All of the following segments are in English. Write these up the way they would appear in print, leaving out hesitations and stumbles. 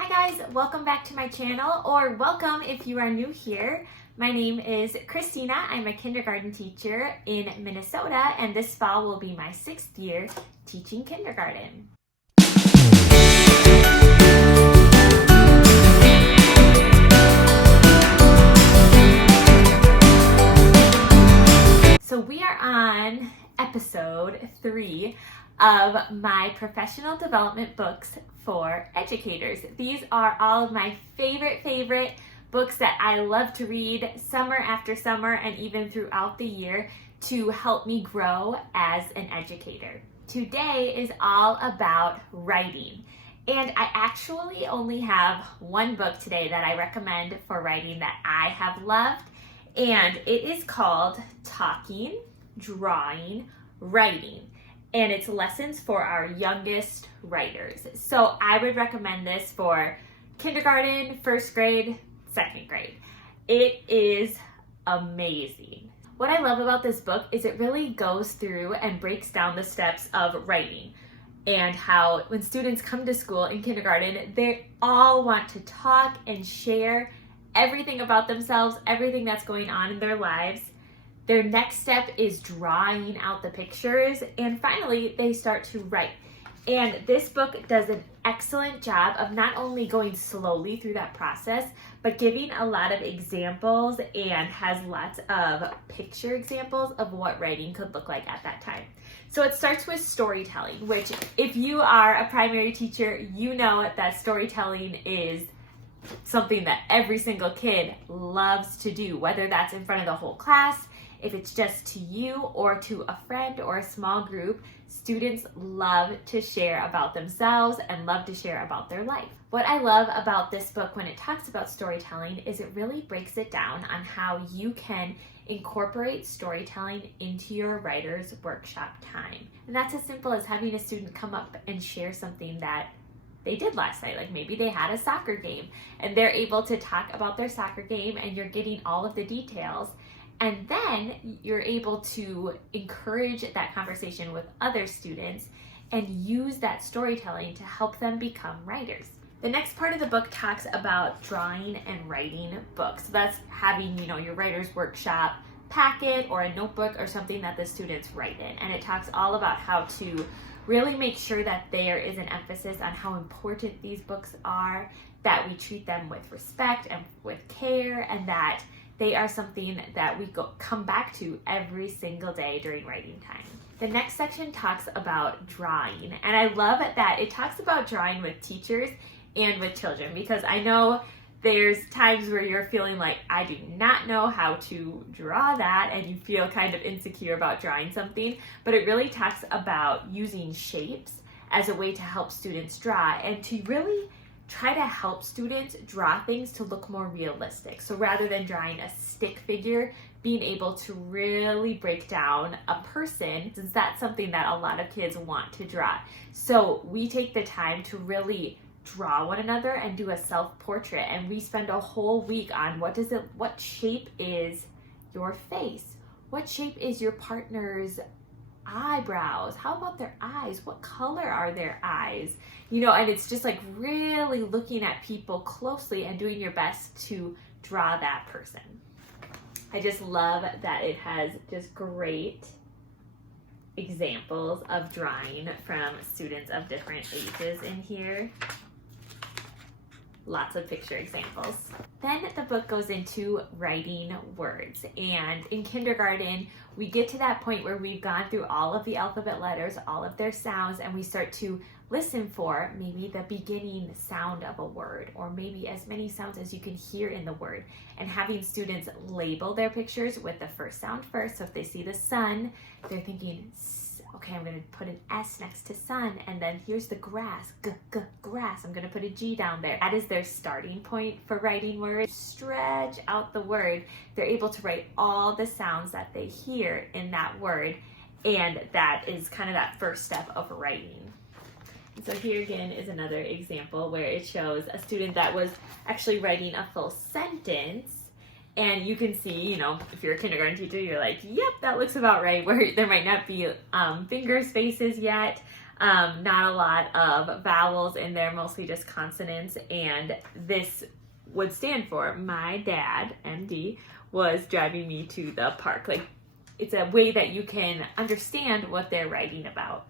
Hi guys, welcome back to my channel, or welcome if you are new here. My name is Christina. I'm a kindergarten teacher in Minnesota, and this fall will be my 6th year teaching kindergarten. So we are on episode 3 of my professional development books for educators. These are all of my favorite books that I love to read summer after summer and even throughout the year to help me grow as an educator. Today is all about writing. And I actually only have one book today that I recommend for writing that I have loved. And it is called Talking, Drawing, Writing. And it's lessons for our youngest writers. So I would recommend this for kindergarten, 1st grade, 2nd grade. It is amazing. What I love about this book is it really goes through and breaks down the steps of writing and how when students come to school in kindergarten, they all want to talk and share everything about themselves, everything that's going on in their lives. Their next step is drawing out the pictures, and finally they start to write. And this book does an excellent job of not only going slowly through that process, but giving a lot of examples and has lots of picture examples of what writing could look like at that time. So it starts with storytelling, which if you are a primary teacher, you know that storytelling is something that every single kid loves to do, whether that's in front of the whole class, if it's just to you or to a friend or a small group. Students love to share about themselves and love to share about their life. What I love about this book when it talks about storytelling is it really breaks it down on how you can incorporate storytelling into your writer's workshop time. And that's as simple as having a student come up and share something that they did last night. Like maybe they had a soccer game and they're able to talk about their soccer game and you're getting all of the details. And then you're able to encourage that conversation with other students and use that storytelling to help them become writers. The next part of the book talks about drawing and writing books. So that's having, your writer's workshop packet or a notebook or something that the students write in. And it talks all about how to really make sure that there is an emphasis on how important these books are, that we treat them with respect and with care, and that they are something that we come back to every single day during writing time. The next section talks about drawing, and I love that it talks about drawing with teachers and with children, because I know there's times where you're feeling like, I do not know how to draw that, and you feel kind of insecure about drawing something, but it really talks about using shapes as a way to help students draw and to really try to help students draw things to look more realistic. So rather than drawing a stick figure, being able to really break down a person, since that's something that a lot of kids want to draw. So we take the time to really draw one another and do a self-portrait, and we spend a whole week on what shape is your face? What shape is your partner's eyebrows? How about their eyes? What color are their eyes? And it's just like really looking at people closely and doing your best to draw that person. I just love that it has just great examples of drawing from students of different ages in here. Lots of picture examples. Then the book goes into writing words. And in kindergarten, we get to that point where we've gone through all of the alphabet letters, all of their sounds, and we start to listen for maybe the beginning sound of a word, or maybe as many sounds as you can hear in the word. And having students label their pictures with the first sound first. So if they see the sun, they're thinking, okay, I'm going to put an S next to sun, and then here's the grass, grass. I'm going to put a G down there. That is their starting point for writing words. Stretch out the word. They're able to write all the sounds that they hear in that word, and that is kind of that first step of writing. So here again is another example where it shows a student that was actually writing a full sentence. And you can see, if you're a kindergarten teacher, you're like, yep, that looks about right, where there might not be finger spaces yet. Not a lot of vowels in there, mostly just consonants. And this would stand for my dad, MD, was driving me to the park. Like, it's a way that you can understand what they're writing about.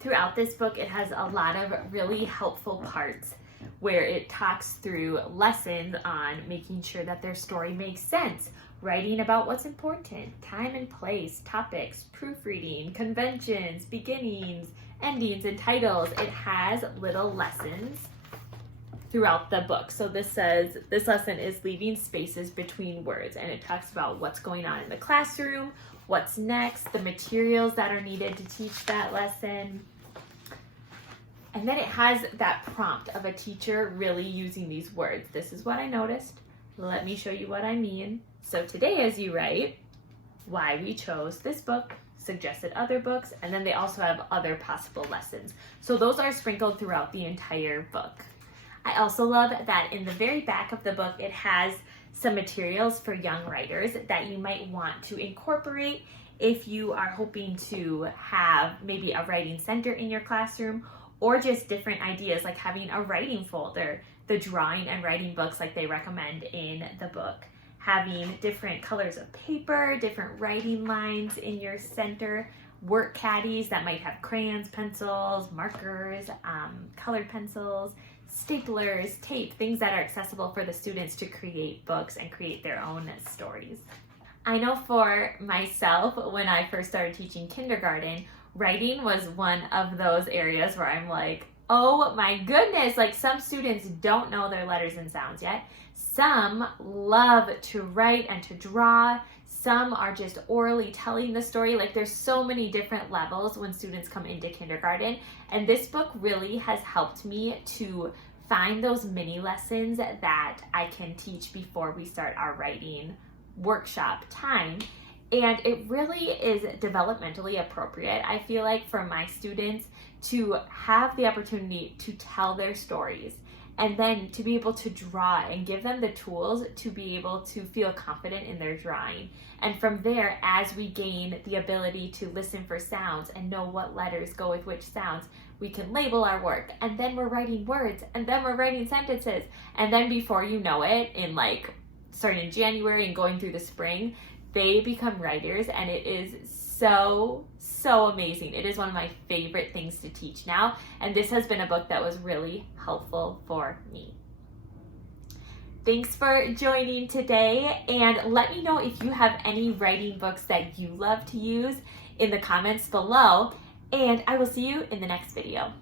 Throughout this book, it has a lot of really helpful parts where it talks through lessons on making sure that their story makes sense, writing about what's important, time and place, topics, proofreading, conventions, beginnings, endings, and titles. It has little lessons throughout the book. So this says, this lesson is leaving spaces between words, and it talks about what's going on in the classroom, what's next, the materials that are needed to teach that lesson. And then it has that prompt of a teacher really using these words. This is what I noticed. Let me show you what I mean. So today, as you write, why we chose this book, suggested other books, and then they also have other possible lessons. So those are sprinkled throughout the entire book. I also love that in the very back of the book, it has some materials for young writers that you might want to incorporate if you are hoping to have maybe a writing center in your classroom, or just different ideas like having a writing folder, the drawing and writing books like they recommend in the book, having different colors of paper, different writing lines in your center, work caddies that might have crayons, pencils, markers, colored pencils, staplers, tape, things that are accessible for the students to create books and create their own stories. I know for myself, when I first started teaching kindergarten, writing was one of those areas where I'm like, oh my goodness, like some students don't know their letters and sounds yet. Some love to write and to draw. Some are just orally telling the story. Like there's so many different levels when students come into kindergarten. And this book really has helped me to find those mini lessons that I can teach before we start our writing workshop time. And it really is developmentally appropriate, I feel like, for my students to have the opportunity to tell their stories and then to be able to draw and give them the tools to be able to feel confident in their drawing. And from there, as we gain the ability to listen for sounds and know what letters go with which sounds, we can label our work, and then we're writing words, and then we're writing sentences. And then before you know it, in like starting in January and going through the spring, they become writers, and it is so amazing. It is one of my favorite things to teach now, and this has been a book that was really helpful for me. Thanks for joining today, and let me know if you have any writing books that you love to use in the comments below, and I will see you in the next video.